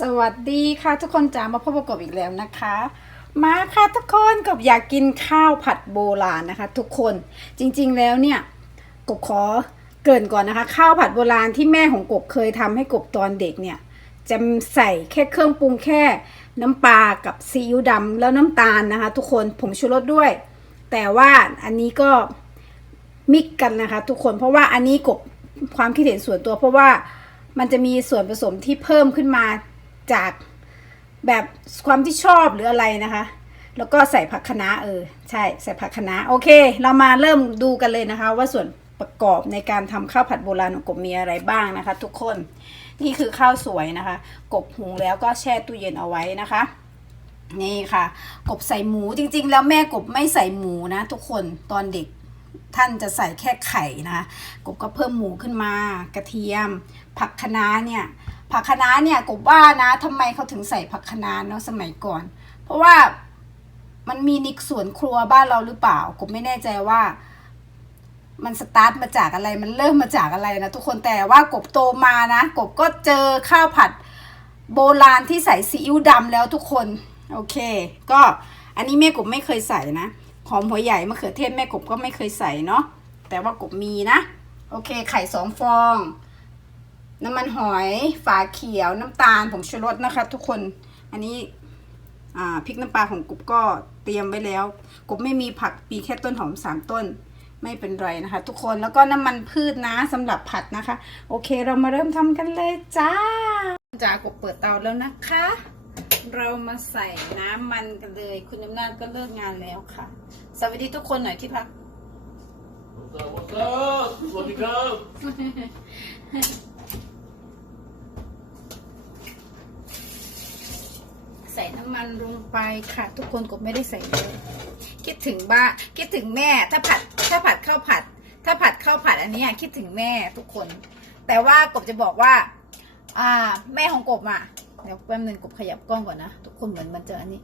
สวัสดีค่ะทุกคนจ๋ามาพบกับกบอีกแล้วนะคะ มาค่ะทุกคนกบอยากกินข้าวผัดโบราณนะคะ ทุกคนจริงๆแล้วเนี่ยกบขอเกินก่อนนะคะ ข้าวผัดโบราณที่แม่ของกบเคยทำให้กบตอนเด็กเนี่ยจะใส่แค่เครื่องปรุงแค่น้ำปลากับซีอิ๊วดำแล้วน้ำตาลนะคะ ทุกคนผงชูรสด้วย แต่ว่าอันนี้ก็มิกกันนะคะ ทุกคนเพราะว่าอันนี้กบความคิดเห็นส่วนตัวเพราะว่ามันจะมีส่วนผสมที่เพิ่มขึ้นมา จากแบบความที่ชอบหรืออะไรนะคะ แล้วก็ใส่ผักคะน้าเออใช่ใส่ผักคะน้าโอเค เรามาเริ่มดูกันเลยนะคะ ว่าส่วนประกอบในการทำข้าวผัดโบราณของกบมีอะไรบ้างนะคะ ทุกคนนี่คือข้าวสวยนะคะ กบหุงแล้วก็แช่ตู้เย็นเอาไว้นะคะ นี่ค่ะ กบใส่หมูจริง ๆ แล้วแม่กบไม่ใส่หมูนะทุกคนตอนเด็กท่านจะใส่แค่ไข่นะคะกบก็เพิ่มหมูขึ้นมากระเทียม ผักคะน้าเนี่ย ผักคะน้าเนี่ยกบว่านะทำไมเขาถึงใส่ผักคะน้าเนาะสมัยก่อน เพราะว่ามันมีนิกสวนครัวบ้านเราหรือเปล่ากบไม่แน่ใจว่า มันสตาร์ทมาจากอะไรมันเริ่มมาจากอะไรนะทุกคนแต่ว่ากบโตมานะกบก็เจอข้าวผัดโบราณที่ใส่ซีอิ๊วดำแล้วทุกคน โอเค ก็อันนี้แม่กบไม่เคยใส่นะหอมหัวใหญ่มะเขือเทศแม่กบก็ไม่เคยใส่เนาะแต่ว่ากบมีนะ โอเค ไข่สองฟอง น้ำมันหอยฝาเขียวน้ำตาลผงชูรสนะคะ ทุกคนอันนี้พริกน้ำปลาของกุบก็เตรียมไว้แล้ว กุบไม่มีผักมีแค่ต้นหอมสามต้นไม่เป็นไรนะคะ ทุกคนแล้วก็น้ำมันพืชนะสำหรับผัดนะคะ โอเคเรามาเริ่มทำกันเลยจ้าจ้ากบเปิดเตาแล้วนะคะ เรามาใส่น้ำมันกันเลย คุณอำนาจก็เลิกงานแล้วค่ะ สวัสดีทุกคนหน่อยที่พักสวัสดีครับ ส่น้ำมันลงไปค่ะ ทุกคนกบไม่ได้ใส่เยอะคิดถึงบ้าคิดถึงแม่ ถ้าผัดถ้าผัดข้าวผัด ถ้าผัดข้าวผัดอันนี้คิดถึงแม่ทุกคน แต่ว่ากบจะบอกว่า อ่า แม่ของกบอะเดี๋ยวแป๊บนึงกบขยับกล้องก่อนนะทุกคนเหมือนมันเจออันนี้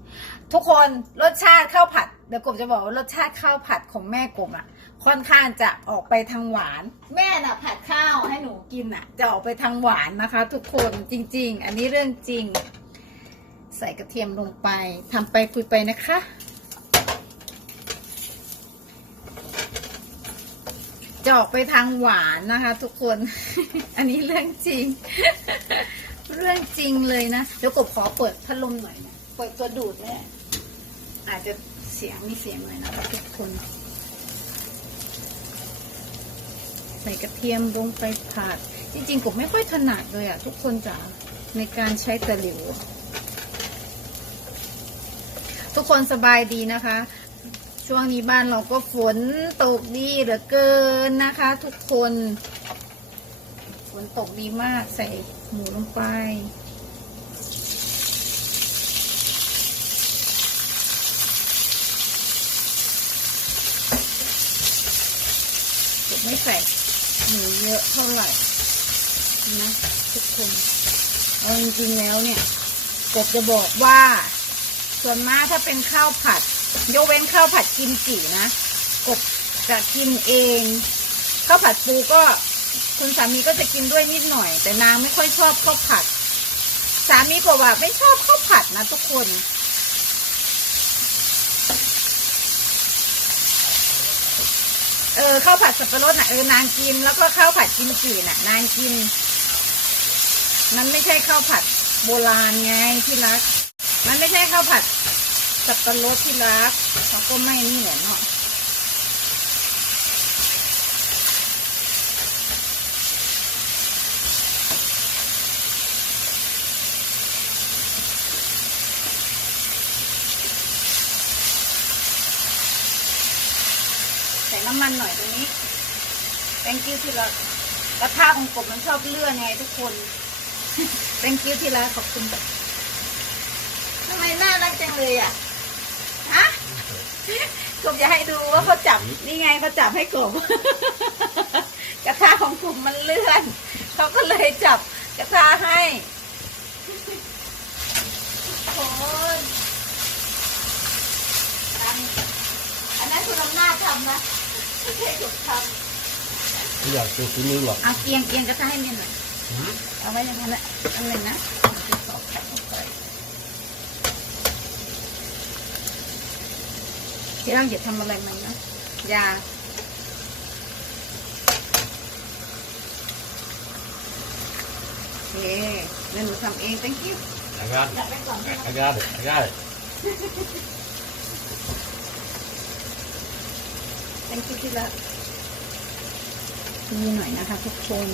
ทุกคนรสชาติข้าวผัดเดี๋ยวกบจะบอกว่ารสชาติข้าวผัดของแม่กบอะ ค่อนข้างจะออกไปทางหวาน แม่น่ะผัดข้าวให้หนูกินอะ จะออกไปทางหวานนะคะ ทุกคนจริง ๆ อันนี้เรื่องจริง ใส่กระเทียมลงไปทำไปคุยไปนะคะจะออกไปทางหวานนะคะ ทุกคน อันนี้เรื่องจริง เรื่องจริงเลยนะ เดี๋ยวกบขอเปิดพัดลมหน่อยนะเปิดตัวดูดเนี่อาจจะเสียงมีเสียงหน่อยนะคะทุกคน ใส่กระเทียมลงไปผัด จริงๆกบไม่ค่อยถนัดเลยอะทุกคนจ๋าในการใช้ตะหลิว ทุกคนสบายดีนะคะ ช่วงนี้บ้านเราก็ฝนตกดีเหลือเกินนะคะ ทุกคน ฝนตกดีมากใส่หมูลงไปไม่ใส่หมูเยอะเท่าไหร่นะทุกคนเอาจริงๆแล้วเนี่ยกบจะบอกว่า ส่วนมากถ้าเป็นข้าวผัด ยกเว้นข้าวผัดกิมจินะกบจะกินเองข้าวผัดปูก็คุณสามีก็จะกินด้วยนิดหน่อย แต่นางไม่ค่อยชอบข้าวผัด สามีกว่าไม่ชอบข้าวผัดนะทุกคนเออข้าวผัดสับปะรดน่ะเออนางกินแล้วก็ข้าวผัดกิมจิน่ะ นางกิน มันไม่ใช่ข้าวผัดโบราณไงที่รัก ไม่ใช่ข้าวผัดสับปะรดที่รักเขาก็ไม่นี่แหละเนาะใส่น้ำมันหน่อยตรงนี้แตงกิ้วที่รักกระทะของกบมันชอบเลื่อนไงทุกคนแตงกิ้วที่รักขอบคุณแบบำไมน่ารักจังเลยอะฮะกบจะให้ดูว่าเขาจับนี่ไงเขาจับให้กบกระทะของกลุ่มมันเลื่อนเขาก็เลยจับกระทะให้โคนทำอันนั้นคุณอำนาจทำนะไม่ใช่กบทไม่อยากเจอฝีมือหรอกำเอาเอียงเอียงกระทะให้เมียหน่อยเอาไว้อย่างนั้นแหละอันหนึ่งนะ ที่ร่างจะทำอะไรมันนะยาโอเคเดี๋ยวหนูทำเอง thank you I got it. I got it. I got it. thank you ที่รักมีหน่อยนะคะทุกคน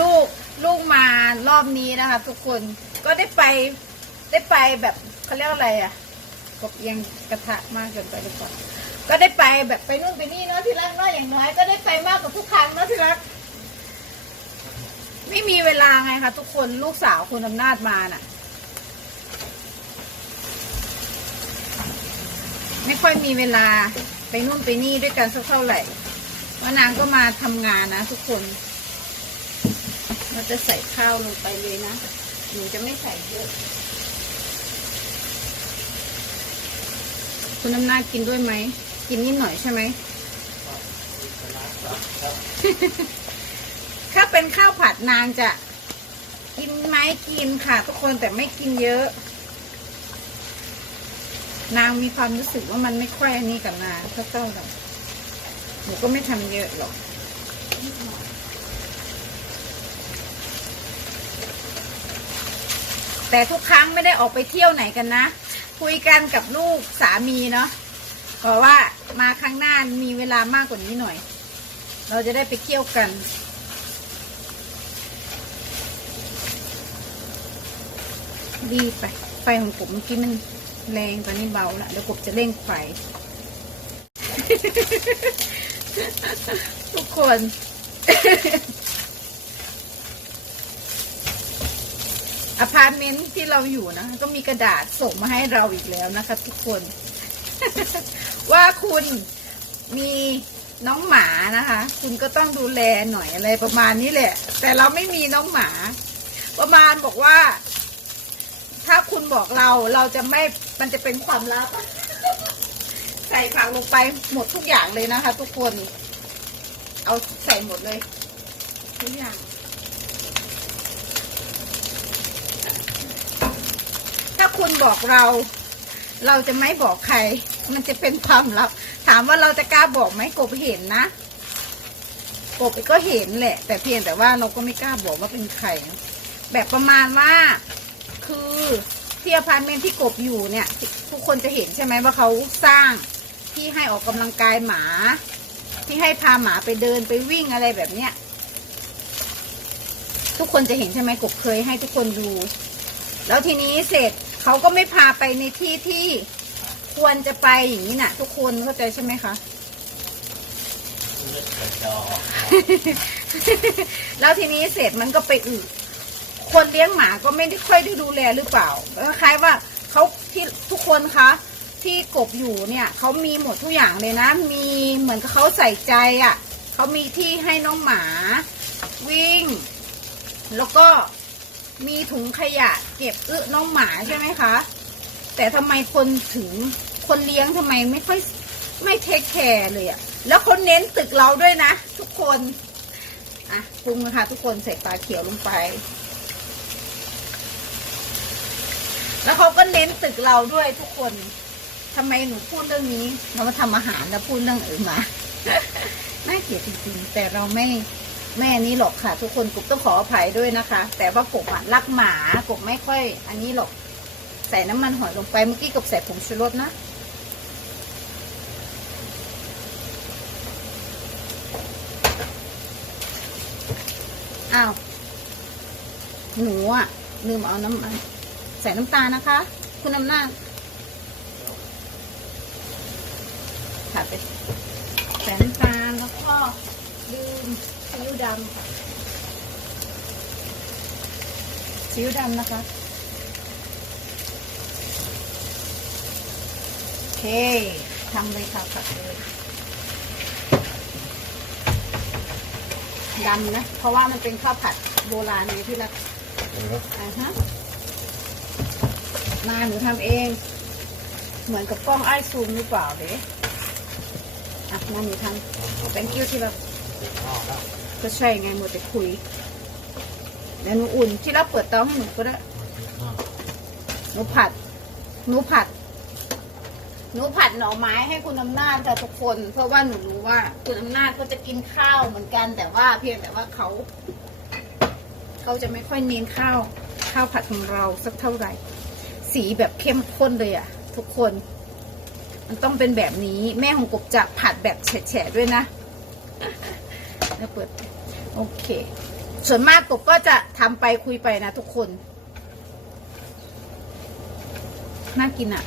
ลูกลูกมารอบนี้นะคะ ทุกคนก็ได้ไปได้ไปแบบเขาเรียกอะไรอะกบเอียงกระทะมากเกินไปหรือเปล่าก็ได้ไปแบบไปนู่นไปนี่เนาะที่รักเนาะอย่างน้อย ก็ได้ไปมากกว่าทุกครั้งเนาะที่รัก ไม่มีเวลาไงคะทุกคนลูกสาวคุณอำนาจมาน่ะ ไม่ค่อยมีเวลาไปนู่นไปนี่ด้วยกันสักเท่าไหร่ว่านางก็มาทำงานนะทุกคน เราจะใส่ข้าวลงไปเลยนะ หนูจะไม่ใส่เยอะ คุณน้ำหน้ากินด้วยไหม กินนิดหน่อยใช่ไหม ถ้าเป็นข้าวผัดนางจะกินไหมกินค่ะ ทุกคนแต่ไม่กินเยอะ นางมีความรู้สึกว่ามันไม่ค่อยอันนี้กับนางเท่าเท่าไหร่หนูก็ไม่ทำเยอะหรอก แต่ทุกครั้งไม่ได้ออกไปเที่ยวไหนกันนะ คุยกันกับลูกสามีเนาะบอกว่ามาครั้งหน้ามีเวลามากกว่านี้หน่อย เราจะได้ไปเที่ยวกัน ดีไป ไฟของผมเมื่อกี้มันแรงตอนนี้เบาแล้วเดี๋ยวกบจะเร่งไฟ ทุกคน อพาร์ตเมนต์ที่เราอยู่นะก็มีกระดาษส่งมาให้เราอีกแล้วนะคะ ทุกคน ว่าคุณมีน้องหมานะคะ คุณก็ต้องดูแลหน่อยอะไรประมาณนี้แหละ แต่เราไม่มีน้องหมา ประมาณบอกว่า ถ้าคุณบอกเราเราจะไม่มันจะเป็นความลับ ใส่ผักลงไปหมดทุกอย่างเลยนะคะ ทุกคน เอาใส่หมดเลยทุกอย่าง ถ้า คุณบอกเรา เราจะไม่บอกใคร มันจะเป็นความลับ ถามว่าเราจะกล้าบอกไหมกบเห็นนะกบก็เห็นแหละ แต่เพียงแต่ว่าเราก็ไม่กล้าบอกว่าเป็นใคร แบบประมาณว่า คือที่อพาร์ตเมนต์ที่กบอยู่เนี่ย ทุกคนจะเห็นใช่ไหมว่าเขาสร้างที่ให้ออกกำลังกายหมา ที่ให้พาหมาไปเดินไปวิ่งอะไรแบบเนี้ยทุกคนจะเห็นใช่ไหมกบเคยให้ทุกคนดู แล้วทีนี้เสร็จ เขาก็ไม่พาไปในที่ที่ควรจะไปอย่างนี้น่ะ ทุกคนเข้าใจใช่ไหมคะแล้วทีนี้เสร็จมันก็ไปอึคนเลี้ยงหมาก็ไม่ได้ค่อยได้ดูแลหรือเปล่าคล้ายว่าเขาที่ทุกคนคะ ที่กบอยู่เนี่ยเขามีหมดทุกอย่างเลยนะ มีเหมือนกับเขาใส่ใจอะ่ะเขามีที่ให้น้องหมา วิ่ง แล้วก็ มีถุงขยะเก็บอึน้องหมาใช่ไหมคะ แต่ทำไมคนถึงคนเลี้ยงทำไมไม่ค่อยไม่เทคแคร์เลยอะ่ะแล้วเขาเน้นตึกเราด้วยนะ ทุกคนอะปรุงนะคะทุกคนใส่ปลาเขียวลงไป แล้วเขาก็เน้นตึกเราด้วยทุกคนทำไมหนูพูดเรื่องนี้ เรามาทำอาหารแล้วพูดเรื่องอื่นมาน่าเกลียดจริงๆแต่เราไม่ แม่นี้หรอกค่ะ ทุกคนกบต้องขออภัยด้วยนะคะ แต่ว่ากบอะรักหมากบไม่ค่อย อันนี้หรอก ใส่น้ำมันหอยลงไปเมื่อกี้กบใส่ผงชูรสนะอ้าวหนูอะลืมเอาน้ำมันใส่น้ำตาลนะคะ คุณน้ำหน้าจค่ะไปใส่น้ำตาลแล้วก็ลืม ซีอิ๊วดำซีอิ๊วดำนะคะ โอเคทำเลยค่ะผัดเลยดำนะ เพราะว่ามันเป็นข้าวผัดโบราณไงที่รักอ่าฮะมาหนูทำเอง เหมือนกับกล้องไอซูมหรือเปล่าเด้อะมาหนูทำ thank you ที่แบบ ก็ใช่ไงหมดแต่คุยเดี๋ยวหนูอุ่นที่เราเปิดเตาให้หนูก็ได้หนูผัดหนูผัดหนูผัดหน่อไม้ให้คุณอำนาจค่ทุกคน เพราะว่าหนูรู้ว่า คุณอำนาจก็จะกินข้าวเหมือนกัน แต่ว่าเพียงแต่ว่าเขา เขาจะไม่ค่อยเน้นข้าว ข้าวผัดของเราสักเท่าไหร่ สีแบบเข้มข้นเลยอะทุกคน มันต้องเป็นแบบนี้ แม่ของกบจะผัดแบบแฉะๆด้วยนะ เปิด โอเค ส่วนมากกบก็จะทำไปคุยไปนะทุกคน น่ากินอะ่ะ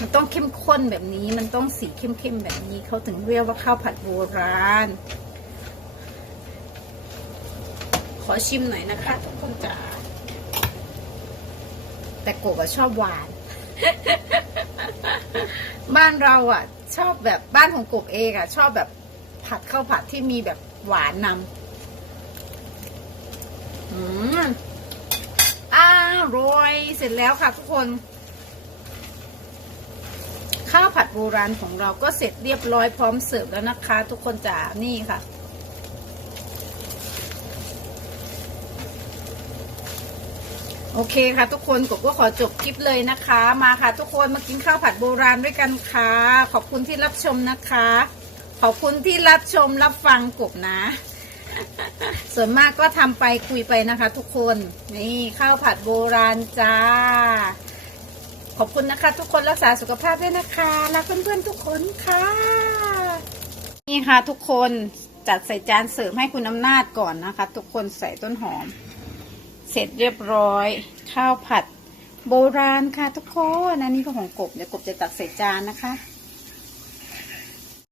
มันต้องเข้มข้นแบบนี้ มันต้องสีเข้มๆแบบนี้ เขาถึงเรียกว่าข้าวผัดโบราณ ขอชิมหน่อยนะคะทุกคนจ๋าแต่กบอะชอบหวาน บ้านเราอะชอบแบบบ้านของกบเองอะชอบแบบผัดข้าวผัดที่มีแบบ หวานนำอืมอร่อยเสร็จแล้วค่ะทุกคน ข้าวผัดโบราณของเราก็เสร็จเรียบร้อยพร้อมเสิร์ฟแล้วนะคะ ทุกคนจ๋านี่ค่ะโอเคค่ะทุกคนกบก็ขอจบคลิปเลยนะคะ มาค่ะทุกคนมากินข้าวผัดโบราณด้วยกันค่ะ ขอบคุณที่รับชมนะคะ ขอบคุณที่รับชมรับฟังกบนะ ส่วนมากก็ทำไปคุยไปนะคะ ทุกคนนี่ข้าวผัดโบราณจ้า ขอบคุณนะคะ ทุกคนรักษาสุขภาพด้วยนะคะรักเพื่อนๆทุกคนค่ะ นี่ค่ะทุกคนจัดใส่จานเสิร์ฟให้คุณอำนาจก่อนนะคะ ทุกคนใส่ต้นหอม เสร็จเรียบร้อย ข้าวผัดโบราณค่ะทุกคนอันนี้ก็ของกบเดี๋ยวกบจะตักใส่จานนะคะ